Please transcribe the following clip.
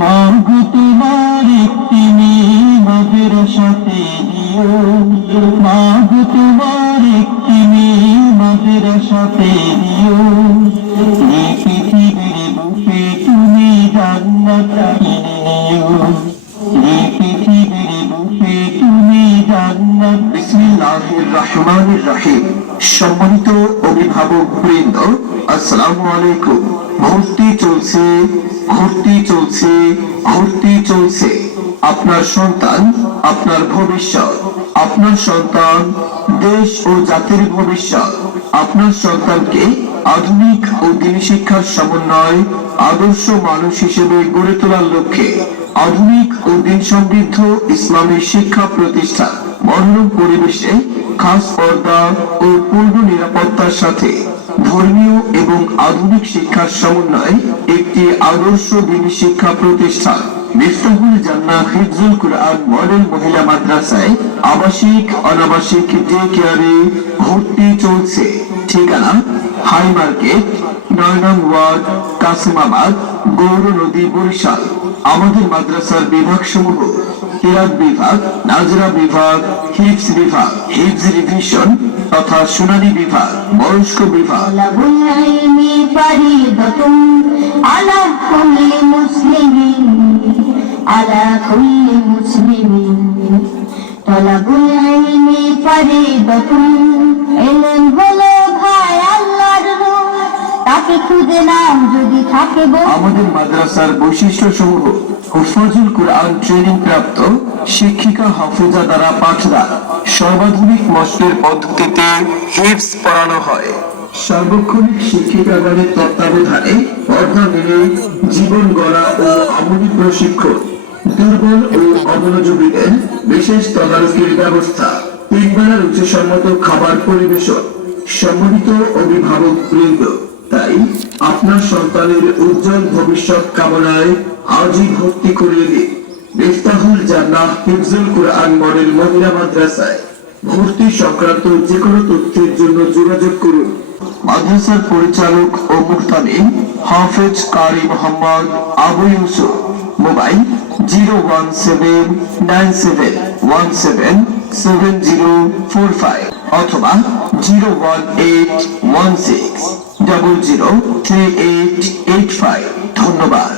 মাগো তোমার একটি মেয়ে মাদ্রাসাতে দিও, মাগো তোমার একটি মেয়ে মাদ্রাসাতে দিও। এই পৃথিবীর বুকে তুমি জান্নাত কিনে নিও, এই পৃথিবীর বুকে তুমি জান্নাত। বিসমিল্লাহির রহমানির রহিম। সম্মানিত অভিভাবক বৃন্দ, আসসালামু আলাইকুম। ভর্তি চলছে, ভর্তি চলছে, ভর্তি চলছে। আপনার সন্তান আপনার ভবিষ্যৎ, আপনার সন্তান দেশ ও জাতির ভবিষ্যৎ। আপনার সন্তানকে আধুনিক ও দ্বীনি শিক্ষার সমন্বয় আদর্শ মানুষ হিসেবে গড়ে তোলার লক্ষ্যে আধুনিক ও দ্বীন সমৃদ্ধ ইসলামী শিক্ষা প্রতিষ্ঠান মনোরম পরিবেশে খাস পর্দা ও পূর্ণ নিরাপত্তার সাথে ধর্মীয় এবং আধুনিক শিক্ষার সমন্বয়ে একটি আদর্শ দ্বীনি শিক্ষা প্রতিষ্ঠান মিফতাহুল জান্নাহ হিফজুল কুরআন মডেল মহিলা মাদ্রাসায় আবাসিক অনাবাসিক ডে কেয়ারে ভর্তি চলছে। ঠিকানা হাই মার্কেট, ৯ নং ওয়ার্ড, কাসিমাবাদ, গৌর নদী, বরিশাল। আমাদের মাদ্রাসার বিভাগ সমূহ কিরাত বিভাগ, নাজরা বিভাগ, হিফজ বিভাগ, হিফজ রিভিশন তথা শুনানি বিভাগ, বয়স্ক বিভাগ। على كل مسلم طلب العلم فريضة علم হলো ভাই আল্লাহর রূপ তাকে খুঁজে নাও যদি থাকে। আমাদের মাদ্রাসার বৈশিষ্ট্য সমূহ: হুফাজুল কুরআন ট্রেনিং প্রাপ্ত শিক্ষিকা হাফেজা দ্বারা পাঠদান, সর্বাধুনিক মশকের পদ্ধতিতে হিফজ পড়ানো হয়, সার্বক্ষণিক শিক্ষিকাগণের তত্ত্বাবধানে পর্দা মেনে জীবন গড়া ও আমলি প্রশিক্ষণ, দুর্বল ও অমনোযোগীদের বিশেষ তদারকির ব্যবস্থা, তিনবেলার রুচিসম্মত খাবার পরিবেশন। সম্মানিত অভিভাবক বৃন্দ, তাই আপনার সন্তানের উজ্জ্বল ভবিষ্যৎ কামনায় আজই ভর্তি করিয়ে দিন মিফতাহুল জান্নাহ হিফজুল কুরআন মডেল মহিলা মাদ্রাসায়। ভর্তি সংক্রান্ত যে কোনো তথ্যের জন্য যোগাযোগ করুন। মাদ্রাসার পরিচালক ও মুফতামিম হাফেজ কারি মোহাম্মদ আবু ইউসুফ। মোবাইল 01797177045 অথবা 01816003885। ধন্যবাদ।